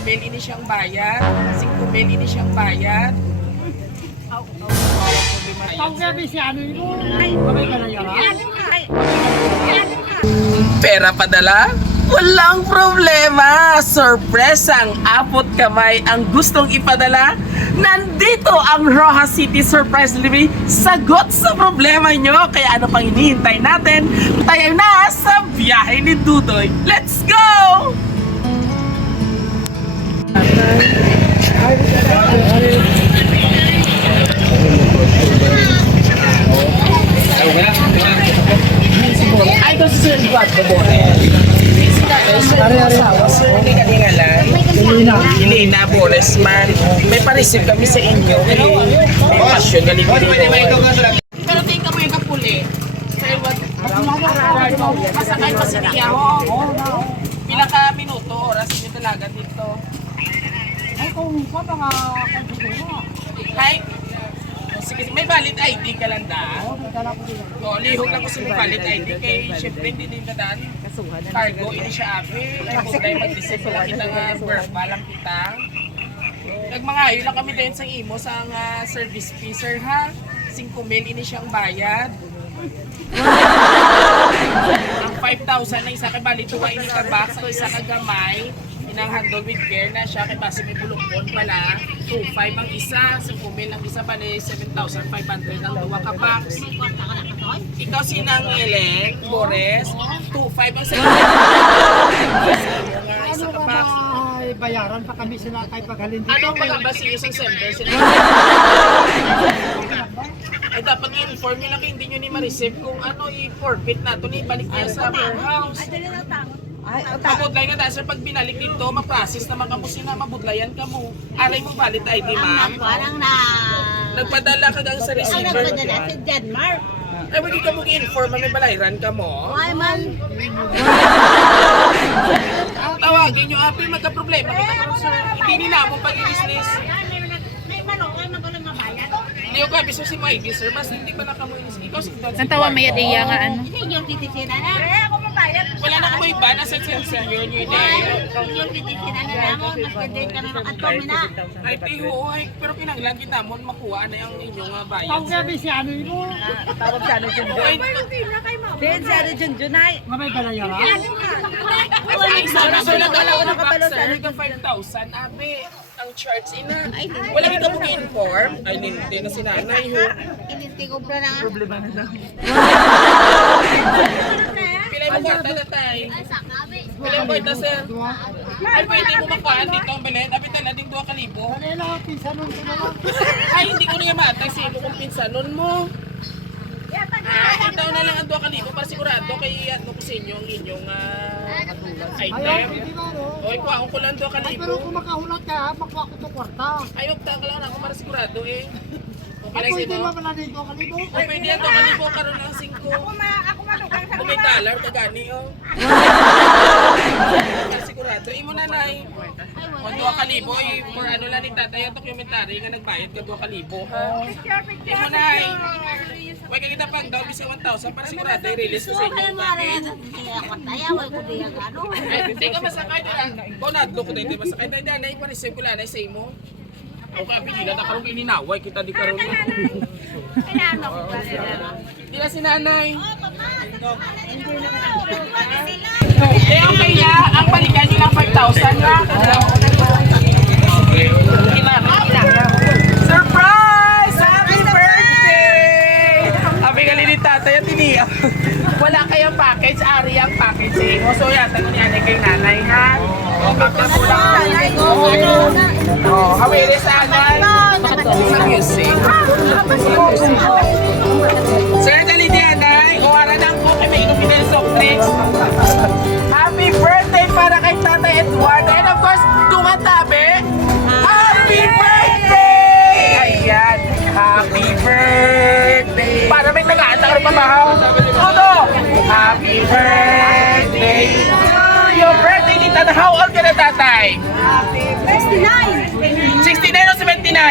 5,000 ini siyang bayad. 5,000 ini siyang bayad. Pera padala? Walang problema! Sorpresang apot kamay ang gustong ipadala. Nandito ang Rojas City Surprise Delivery. Sagot sa problema nyo. Kaya ano pang hinihintay natin? Tayo na sa biyahe ni Dudoy. Let's go! Ay, ito si Sir Eduardo Bores. Hindi ka tingalan. Hilina Bores man. May pa-receive kami sa inyo. May pasyon. Galing ko dito. Pero tingin ka mo yung kapuli. Masakay pa si Nia. Pila ka minuto, oras nyo talaga dito. Ay, kung pa mga kanto. Hi. Sige, may valid ID ka lang da. Lihog lang ko sa may valid ID kay syempre hindi din na cargo, hindi siya api. Ay, kung dahil mag-decide lang kita nga verbal lang kita. Nagmangayo lang kami din sa imo sa service fee, sir ha. 5,000 ini siyang bayad. Ang 5,000 na isa kay bali tuwa ini ka box, ang isa ka gamay. Inang handle with care na siya kay base may bulukon pala. 2,500 ang isa, 5,000 ang isa pala 7,500 ang duwa ka box. Ikaw sinang Ellen Bores, 2,500 ang isa ka box. Bayaran pa kami sila kahit paghalin dito. Ano pa ba si isang sender sila? Ay dapat i-inform nyo lang hindi nyo ni ma-receive kung ano i-forfeit na ito ni balik niya sa warehouse. Mabudlay nga dahil sir, pag binalik dito, ma-process naman ka mo sina, mabudlayan ka mo. Aray mo valid ID, ma'am. Nagpadala ka gang sa receiver. Ang nagpadala si Denmark. Ay, wag ka mo i-inform, may balayran ka mo. Ay man. Tawagin nyo, api, magka-problema. Kita ko sir, hindi nila mo pag-i-business. May manok ay magalang mabayad. Hindi ko kabiso si Mikey, sir, basta hindi pa nakamuinis. Ikaw si Don. Ang tawa may adiya nga ano. Senior citizen na na. Ako mabayad. Wala na kung iba, nasa senior nyo din. Senior citizen na na mo. Nagpindin ka na ng atome na. Ay, tiho, ay, pero kinanglan kita mo, makuha na yung inyong bayad. Tawag sabi si ano yun mo. Tawag sa ano Junjun. Ay, Din sa ano Junjun ay. Mamay balayara. ay, sana sila dalawa na Nakapalo box, sa sir, ano, ka 5,000, abe. Ang charge ina. Wala kita mong inform. Ay, hindi na si nanay, ho. Ininti ko pa na nga. Problema na daw. Pilay mo kwarta na tayo. Ay, sakabi. Pilay mo kwarta, sir. Ay, pwede mo makuhaan dito ang balet. Abi tala ding 2,000. Kanila, pinsan nun ko na lang. Ay, hindi ko na yung matay. Sino kung pinsanon mo? Itaw na lang ang 2,000 para sigurado kay ano ko sa inyo ang inyong Ayaw, item. hindi ba no? O, ikuha ko lang Ay, pero 2,000. kung makahulat ka, makuha ko itong kwarta. Ay, upta ka lang ako para sigurado eh. Okay Ay, lang pwede sa'yo. ba pala dito kalibo? O, pwede yan 2,000 karoon ng 5. Ako malugang sa Kung may dollar, kagani oh. Para sigurado. Imo nanay. O, 2,000 for ano lang ni tatay ang documentary nga nagbayad ka 2,000 ha. Imo nanay. Huwag kita pang daw bisa 1,000 para sigurado i-release ko sa inyo. Ay, mare. Kaya ko tayo. Ay, ko diya gano. Ay, hindi ka masakay na. Kung nadlo ko tayo masakay na. Hindi, na ipa-receive ko lang na sa imo. O kaya pinila na karong ininaway kita di karon. Kailangan ako pa rin. Hindi na si nanay. Sila. Eh, okay ya. Ang balikan nyo lang 5,000 lang. Surprise! Happy birthday! Happy gali ni tatay at tiniya. Wala kayong package, ari ang package sa imo. So yan, tanong niya kay nanay ha. O, bakit mo lang. Oh, hawili sa akin. Sa music. Sir, dali diyan ay. Kuwara ng coke, may inumin ng soft drinks. Happy birthday para kay Tatay Eduardo. And of course, tumatabi. Happy birthday! Ayan. Happy birthday. Para may taga-atang rin pamahaw. Todo. Happy birthday. Your birthday ni Tatay. How old ka na, Tatay? 69. 69 o 79?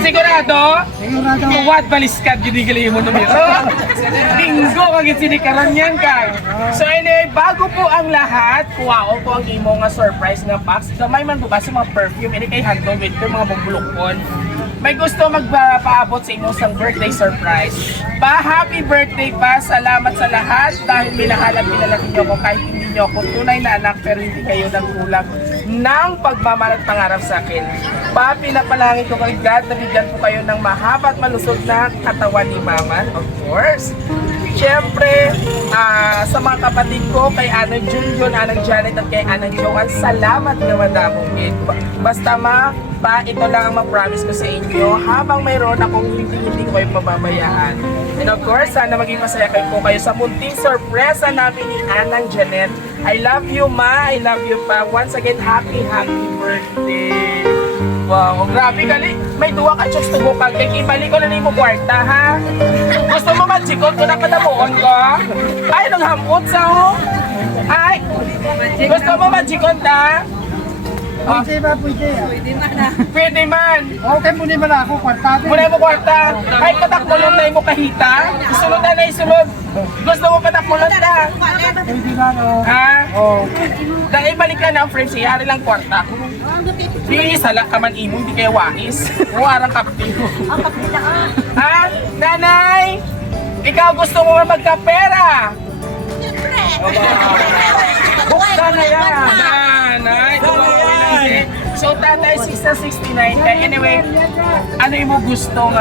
Sigurado? Sigurado. What baliskad ginigali mo numero? Bingo kag sinikaran yan kay. So anyway, bago po ang lahat, kuwao po ang imo nga surprise nga box. Gamay man po kasi mga perfume, ini kay handle with mga bubulokon. May gusto magpaabot sa inyo sang birthday surprise. Happy birthday pa! Salamat sa lahat dahil minahal at pinalaki niyo ko kahit hindi niyo ako tunay na anak pero hindi kayo nagkulang ng pagmamahal at pangarap sa akin. Pinapalangin ko kay God na bigyan po kayo ng mahaba at malusog na katawan ni Mama, of course. Siyempre, sa mga kapatid ko, kay Anang Junjun, Anang Janet at kay Anang Joanne, salamat na madamong it. Basta ito lang ang ma-promise ko sa inyo habang mayroon akong hindi ko kayo mababayaan. And of course, sana maging masaya kayo sa munting sorpresa namin ni Anang Janet. I love you, Ma. I love you pa. Once again, happy birthday. Wow, grabe gali. May duwa ka chokes tubo kag kay ibalik ko na nimo kwarta ha. Gusto mo magsikot ko na padamuon ko? Ay nang hamot sa ho. Ay. Gusto mo magsikot na? Pwede ba, pwede? Pwede man. Okay, muna mo na ako, kwarta. Muna mo kwarta. Ay patakmulon na imo kahita. Isulod na isulod. Gusto mo patakmulon na? Pwede na, no? Ha? Oo. Dahil balik ka na, friends, ihari lang kwarta. Hindi salak ka man imo, hindi kayo wais. Huwarang kapti. Ha? Nanay! Ikaw gusto mo nga magkapera? Bukta na yan! Nanay! So, tatay, 669 ka. Anyway, ano yung mo gustong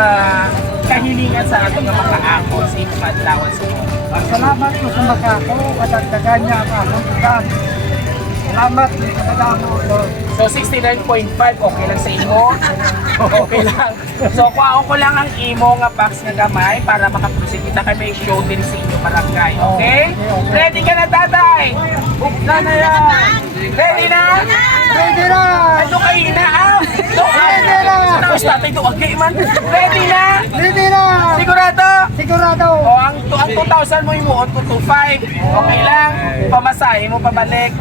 kahilingan sa ato nga makaako sa ito madlawan sa iyo? Salamat po sa makako, katagdagan niya ang akong tutan. Salamat sa katagamo, Lord. So 69.5, okay lang sa imo? Okay lang. So kuha ko lang ang imo nga box nga gamay para makaproceed kita kay may show din sa inyo barangay. Okay? Ready ka na, tatay? Bukta na yan. Ready na? Pwede na! Ano kayo na? Ready na! Tapos tatay tuwagay man. Ready na? Ready na! Sigurado? Sigurado! O ang 2,000 mo imuot ko 2,500. Okay lang? Pamasahe mo pabalik.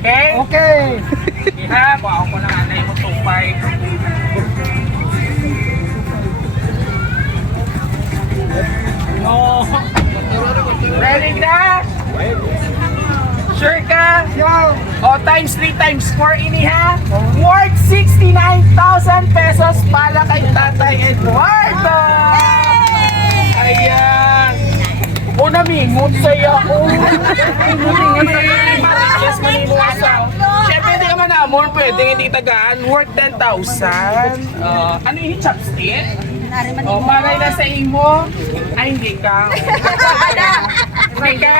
Okay? Okay! Ha, kuha ko lang anay mo 2,500. No. Ready na? Sure ka? Yo! O times 3 times 4 ini ha? Worth 69,000 pesos para kay Tatay Eduardo! Ayan! Una mingot sa'yo ako. Mariches mo ni mo asaw. Siyempre hindi ka man amor, pwede hindi tagaan. Worth 10,000. Ano yun, chopstick? O, maray na sa imo. Ay, hindi ka. Hindi ka?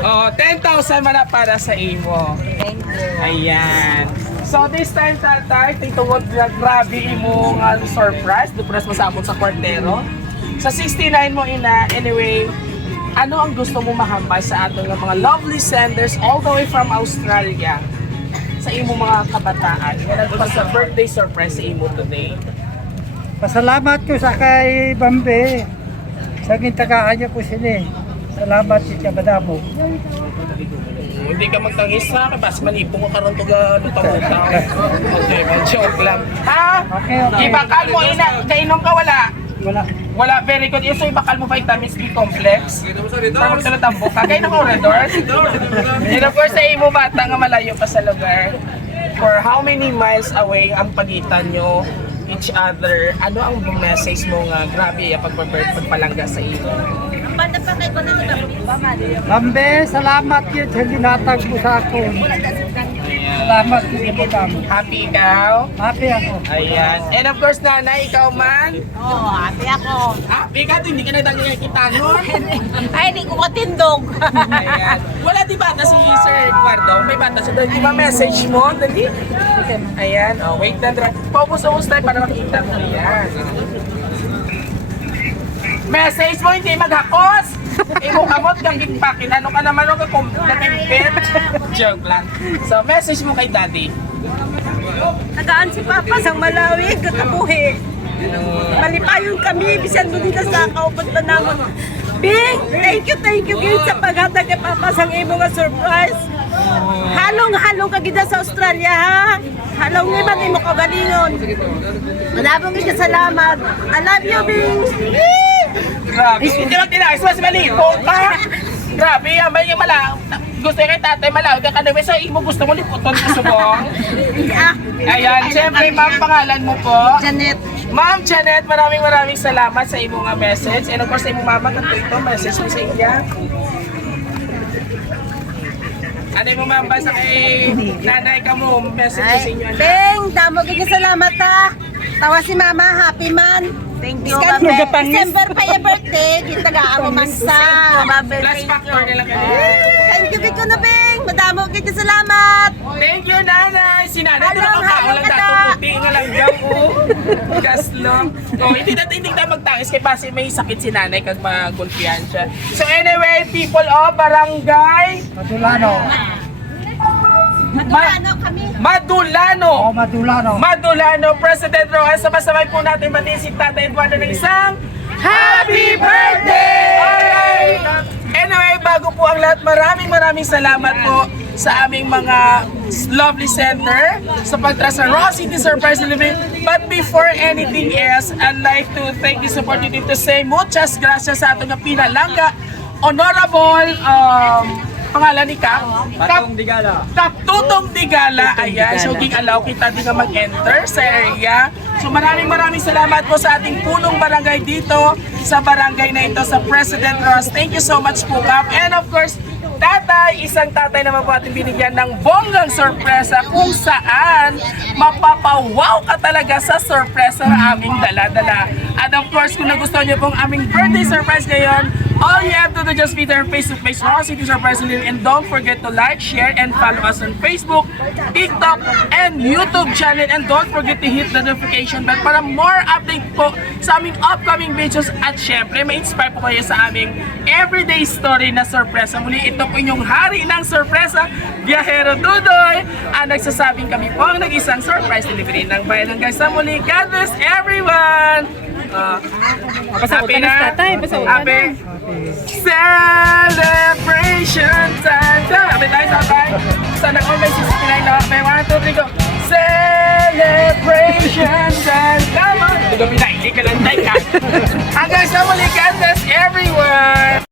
O, 10,000 man na para sa imo. Ayan. So this time, tatay, tituwag na grabe imo nga surprise. Dupunas mo sa amon sa kwartero. Sa 69 mo ina, anyway, ano ang gusto mo mahambay sa ato ng mga lovely senders all the way from Australia sa imo mga kabataan? Yan ang sa birthday surprise sa imo today. Pasalamat ko sa kay Bambe. Sa gintagaan niya ko sila. Salamat si Kabadamo. Hindi ka magtangis na, bas manipong ka karon to ga lutang-lutang. Okay, joke lang. Ha? Okay. Ibakal mo ina, kainom ka wala? Wala. Wala, very good. So ibakal mo vitamins B complex. Para magsalatang buka. Kaya ng orador. And of course, sa imo bata nga malayo pa sa lugar. For how many miles away ang pagitan nyo each other? Ano ang message mo nga grabe pagpalangga sa iyo? Banda pa kayo ko na nito. Bambe, salamat yun sa ginatag mo sa ako. Salamat yun sa Kabadamo. Happy ikaw? Happy ako. Ayan. And of course, nanay, ikaw man? Oo, happy ako. Happy ka, hindi ka nagtanggal kita nun. Ay, hindi ko matindog. Ayan. Wala di bata si Sir Eduardo? May bata siya doon. Di ba message mo? Dali. Ayan. Oh, wait na. Paubos-ubos tayo para makita mo yan. Message mo, hindi maghakos! Imo kamot kang gigpakin. Ano ka naman ako kung nakimpit? Joke lang. So, message mo kay Daddy. Tagaan si Papa sang Malawi, katabuhi. Malipayon kami, bisan mo dito sa kaupad pa naman. Bing, thank you guys sa paghatag kay Papa sang imo nga surprise. Halong kagida sa Australia, ha? Halong nga ba, di mo kagalingon. Madamong kita salamat. I love you, Bing. Grabe. Hindi lang tinayos mo si Malito. Grabe, may mala. Gusto kay tatay malawag ka kanawin sa imo gusto mo liputon ko subong. Ayan, siyempre ma'am, pangalan mo po? Janet. Ma'am Janet, maraming salamat sa imo nga message. And of course, sa imo mama kanto ito, message mo sa inyo. Ano mo ma'am, basta kay nanay ka mo, message mo sa inyo. Bing, damo kaya salamat, ha? Tawa si Mama, happy man. Thank you, December pa yung birthday, kita ga-amo man sa. Plus factor nila kayo. Thank you, Kiko na Bing. Madamo kaya salamat. Thank you, nanay! Si nanay, doon ang kao lang dato, puti nga lang daw, gaslong. Hindi na magtangis kay Pasi may sakit si nanay kag magkumpiyansya. So anyway, people of Barangay Madulano. Madulano kami. Madulano! Madulano. Madulano, President Rojas, sabay-sabay po natin batiin si Tatay Eduardo ng isang Happy Birthday! Alright! Anyway, bago po ang lahat, maraming salamat po sa aming mga lovely center sa pagtrasa Raw City Surprise Delivery. But before anything else, I'd like to take this opportunity to say muchas gracias sa atong pinalangga, honorable, pangalan ni Patong Digala. Tutong Digala. Ayan, so ging-allow kita di nga mag-enter sa area. So maraming salamat po sa ating punong barangay dito sa barangay na ito sa President Ross. Thank you so much po, Kap. And of course, tatay, isang tatay naman po ating binigyan ng bonggang sorpresa kung saan mapapawaw ka talaga sa sorpresa na aming dala-dala. And of course, kung nagustuhan niyo pong aming birthday surprise ngayon, all you have to do just visit our Facebook page, Raw City Surprise Delivery, and don't forget to like, share, and follow us on Facebook, TikTok, and YouTube channel. And don't forget to hit the notification bell para more update po sa aming upcoming videos. At syempre, ma-inspire po kayo sa aming everyday story na sorpresa. Muli, ito po inyong hari ng sorpresa, Biyahero Dudoy, ang nagsasabing kami po ang nag-isang surprise delivery ng bayan ng guys. Sa muli, God bless everyone! Happy na? Happy celebration time! Happy tayo sa tayo! Sana all may 69 na. May 1, 2, 3, go! Celebration time! Come on! Hindi ka lang tayo ka! Hanggang sa muli, God bless everyone!